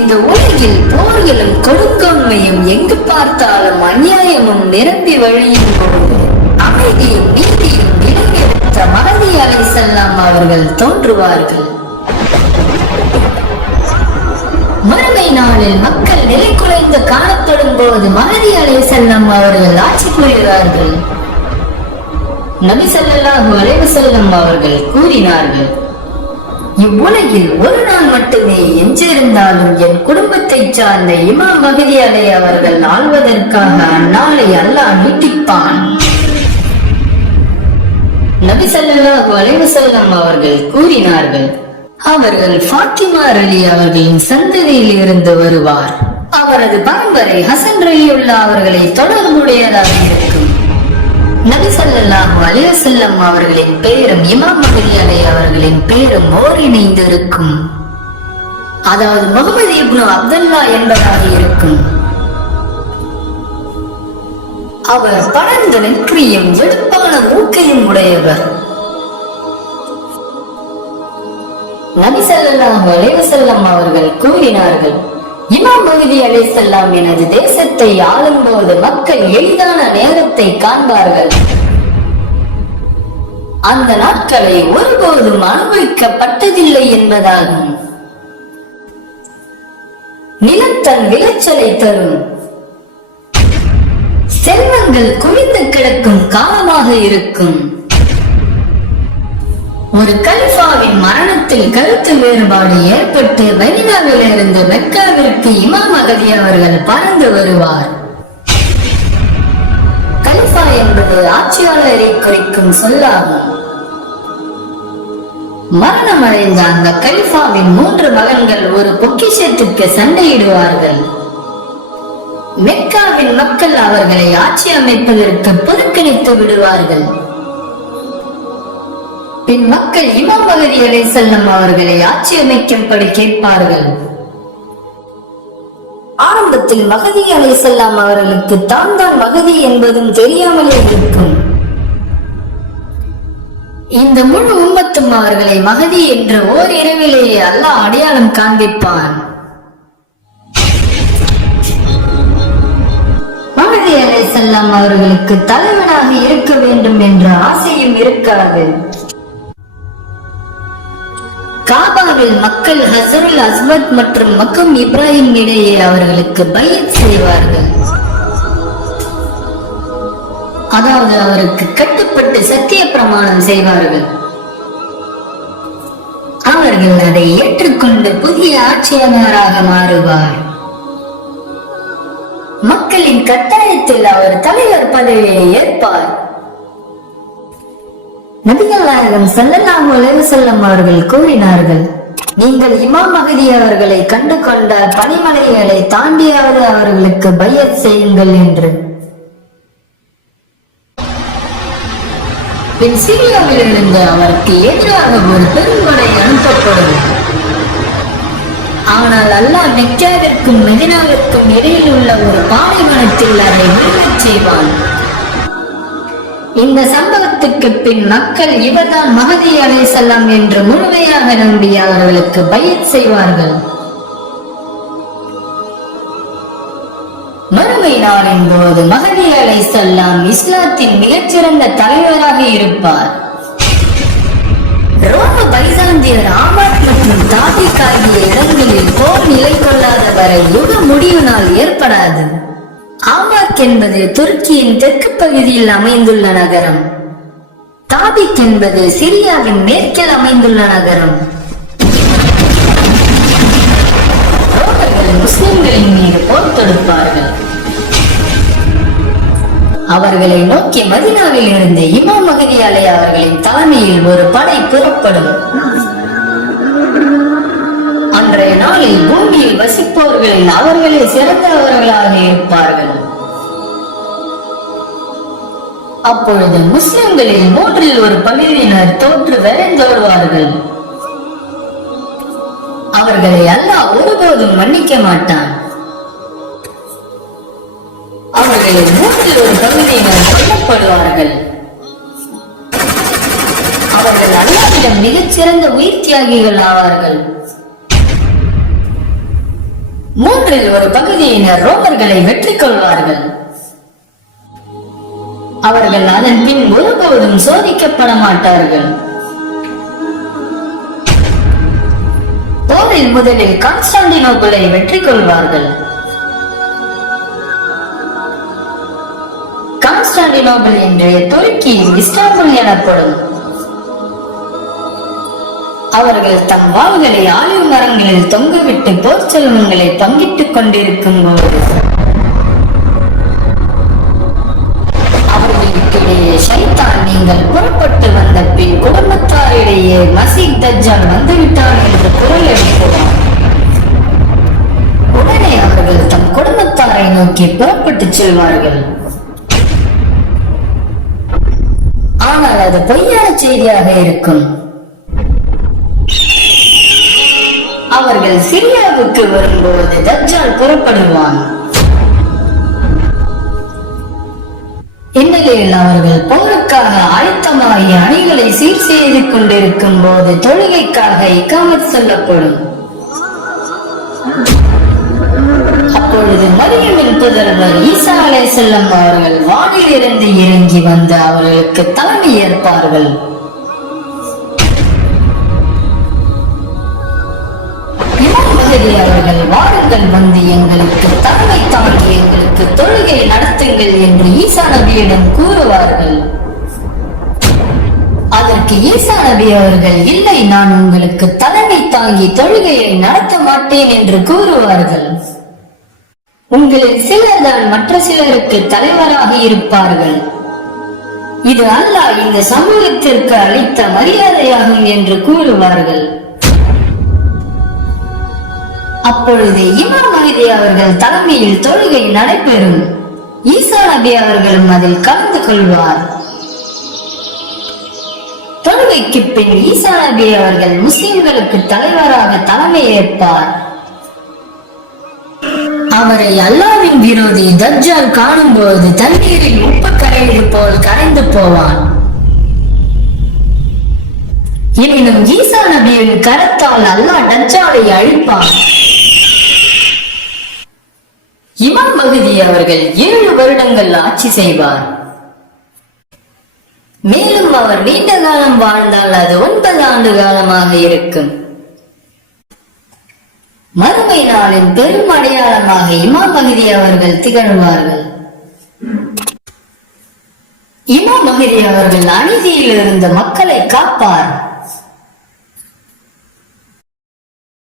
இந்த உலகில் போர்களும் கொடுங்கோன்மையும் எங்கு பார்த்தாலும் அநியாயமும் நிரம்பி வழியும் போது அமைதியும் நீதியும் நிலைநிறுத்த மகதி அலை செல்லாம் அவர்கள் தோன்றுவார்கள். மறுமை நாளில் மக்கள் நிலை குலைந்து காணப்படும் போது மகதி அலை செல்லம் அவர்கள் ஆட்சி புரிகிறார்கள். நபி செல்லல்லாஹு அலைவு செல்லம் அவர்கள் கூறினார்கள் இவ்வுலகில் ஒரு நாள் மட்டுமே எஞ்சிருந்தாலும் என் குடும்பத்தை சார்ந்த இமாம் மகதி அலை அவர்கள் ஆள்வதற்காக அந்நாளை அல்லாஹ் நீட்டிப்பான். நபி ஸல்லல்லாஹு அவர்கள் கூறினார்கள் அவர்கள் ஃபாத்திமா அலி அவர்களின் சந்ததியில் இருந்து வருவார். அவரது பரம்பரை ஹசன் ரலியுல்லா அவர்களை தொடர்புடையதாக இருக்கும். நபி ஸல்லல்லாஹு அலைஹி அவர்களின் பெயரும் இமாம் மஹதி அலை அவர்களின் பெயரும் ஓரிணைந்து இருக்கும் அதாவது முகமது இப்னு அப்துல்லா என்பதாக இருக்கும். அவர் படர்ந்த நெற்றியும் வெளுப்பான மூக்கையும் உடையவர். நபி ஸல்லல்லாஹு அலைஹி அவர்கள் கூறினார்கள் இமாம் மஹதி செல்லாம் எனது தேசத்தை ஆளும்போது மக்கள் எளிதான நேரத்தை காண்பார்கள். அந்த நாட்களை ஒருபோதும் அனுபவிக்கப்பட்டதில்லை என்பதாகும். நிலத்தன் விளைச்சலை தரும். செல்வங்கள் குவிந்து கிடக்கும் காலமாக இருக்கும். ஒரு கலிஃபாவின் மரணத்தில் கருத்து வேறுபாடு ஏற்பட்டு மதீனாவில் இருந்து மெக்காவிற்கு இமாம் அகதி அவர்கள் பறந்து வருவார். கலிஃபா என்பது ஆட்சியாளரை குறிக்கும் சொல்லாகும். மரணமடைந்த அந்த கலிஃபாவின் மூன்று மகன்கள் ஒரு பொக்கிஷத்துக்கு சண்டையிடுவார்கள். மெக்காவின் மக்கள் அவர்களை ஆட்சி அமைப்பதற்கு புறக்கணித்து விடுவார்கள். பின் மக்கள் இமாம் மகதி அலை செல்லம் அவர்களை ஆட்சி அமைக்கும்படி கேட்பார்கள். ஆரம்பத்தில் மகதி அலை செல்லாம் அவர்களுக்கு தான் தான் மகதி என்பதும் தெரியாமலே இருக்கும். இந்த முழு உம்மத்தும் அவர்களை மகதி என்ற ஓர் இரவிலேயே அல்லாஹ் அடையாளம் காண்பிப்பான். மகதி அலை செல்லாம் அவர்களுக்கு தலைவனாக இருக்க வேண்டும் என்ற ஆசையும் இருக்காது. அவர்கள் மக்கள் ஹசருல் அஸ்வத் மற்றும் மக்கம் இப்ராஹிம் இடையே அவர்களுக்கு பையத் செய்வார்கள். அதாவது அவருக்கு கட்டுப்பட்டு சத்திய பிரமாணம் செய்வார்கள். அவர்கள் அதை ஏற்றுக்கொண்டு புதிய ஆட்சியாளராக மாறுவார். மக்களின் கட்டாயத்தில் அவர் தலைவர் பதவியை ஏற்பார். நபிகள் நாயகம் செல்லலாம் செல்லம் அவர்கள் கூறினார்கள் நீங்கள் இமாம் மகதி அவர்களை கண்டு கொண்டால் பனிமலைகளை தாண்டியாவது அவர்களுக்கு பையத் செய்யுங்கள் என்று. பின் சிரியாவில் இருந்து அவருக்கு எதிராக ஒரு பெரும்படை அனுப்பப்படும். ஆனால் அல்லாஹ் மெக்காவிற்கும் மெதினாவிற்கும் இடையில் உள்ள ஒரு பாலைவனத்தில் அதை விழுங்கச் செய்வான். இந்த சம்பவத்துக்கு பின் மக்கள் இவர்தான் மகதி அலை செல்லம் என்று முழுமையாக நம்பி அவர்களுக்கு பயன் செய்வார்கள். மறுமை நாளின் போது மகதி அலை செல்லாம் இஸ்லாத்தின் மிகச்சிறந்த தலைவராக இருப்பார். ரோம பைசாந்தியர் ஆமாத் மற்றும் தாபிக் ஆகிய இடங்களில் போர் நிலை கொள்ளாத வரை யுக முடிவு நாள் ஏற்படாது. தாபிக் என்பது துருக்கியின் தெற்கு பகுதியில் அமைந்துள்ள நகரம். தாபிக் என்பது சிரியாவின் மேற்கில் அமைந்துள்ள நகரம். ரோமர்கள் முஸ்லிம்களின் மீது போர் தொடுப்பார்கள். அவர்களை நோக்கி மதினாவில் இருந்த இமாம் மகதி அலை அவர்களின் தலைமையில் ஒரு படை புறப்படும். அன்றைய நாளில் பூமியில் வசிப்பவர்களில் அவர்களே சிறந்தவர்களாக இருப்பார்கள். அப்பொழுது முஸ்லிம்களில் மூன்றில் ஒரு பகுதியினர் தோற்று விரைந்தோடுவார்கள் அவர்களை அல்லாஹ் ஒருபோதும் மன்னிக்க மாட்டான். அவர்களில் மூன்றில் ஒரு பகுதியினர் கொல்லப்படுவார்கள். அவர்கள் அல்லாவிடம் மிகச்சிறந்த உயிர் தியாகிகள் ஆவார்கள். மூன்றில் ஒரு பகுதியினர் ரோமர்களை வெற்றி கொள்வார்கள் அவர்கள் அதன் பின் ஒருபோதும் சோதிக்கப்பட மாட்டார்கள் போரில் முதலில் கான்ஸ்டாண்டினோபிளை வெற்றி கொள்வார்கள். கான்ஸ்டாண்டினோபிள் இன்றைய துருக்கியில் இஸ்தாம்புல் எனப்படும். அவர்கள் தம் வாள்களை ஆலிவ் மரங்களில் தொங்கவிட்டு போர் செல்வங்களை பங்கிட்டுக் கொண்டிருக்கும் போது பின் குடும்பத்தாரிடையே மசீத் தஜ்ஜால் வந்துவிட்டான் என்று குரல் எழுப்புவார் உடனே அவர்கள் தம் குடும்பத்தாரை நோக்கி புறப்பட்டு செல்வார்கள். ஆனால் அது பொய்யான செய்தியாக இருக்கும். அவர்கள் சிரியாவுக்கு வரும்போது தஜ்ஜால் புறப்படுவான். இந்நிலையில் அவர்கள் போருக்காக ஆயத்தமாகி அணிகளை சீர் செய்து கொண்டிருக்கும் போது தொழுகைக்காக இக்காமத் சொல்லப்படும். அப்பொழுது மரியமின் புதல்வர் ஈசா அலை செல்லம் அவர்கள் வானிலிருந்து இறங்கி வந்து அவர்களுக்கு தலைமை ஏற்பார்கள். இமாம் அவர்கள் வாருங்கள் வந்து எங்களுக்கு தலைமை தாங்கி எங்களுக்கு தொழுகை நடத்துங்கள் என்று ஈசா நபியிடம் கூறுவார்கள். அதற்கு ஈசா நபி அவர்கள் இல்லை நான் உங்களுக்கு தலைமை தாங்கி தொழுகையை நடத்த மாட்டேன் என்று கூறுவார்கள். உங்களில் சிலர் தான் மற்ற சிலருக்கு தலைவராக இருப்பார்கள். இது அல்லாஹ் இந்த சமூகத்திற்கு அளித்த மரியாதையாகும் என்று கூறுவார்கள். அப்பொழுது இமாம் மஹதி அவர்கள் தலைமையில் தொழுகை நடைபெறும். ஈசா நபி அவர்களும் அதில் கலந்து கொள்வார். தொழுகைக்கு பின் ஈசா நபி அவர்கள் முஸ்லிம்களுக்கு தலைவராக தலைமை ஏற்பார். அவரை அல்லாவின் விரோதி தர்ஜால் காணும் போது தண்ணீரில் உப்பு கரைவது போல் கரைந்து போவான். எனினும் ஈசா நபியின் கரத்தால் அல்லாஹ் தஜ்ஜாலை அழிப்பான். இமாம் மகுதி அவர்கள் ஏழு வருடங்கள் ஆட்சி செய்வார். மேலும் அவர் நீண்ட காலம் வாழ்ந்தால் அது ஒன்பது ஆண்டு காலமாக இருக்கும். மறுமை நாளின் பெரும் அடையாளமாக இமாம் மகிதி அவர்கள் திகழ்வார்கள். இமாம் மகிதி அவர்கள் அநீதியில் இருந்த மக்களை காப்பார்.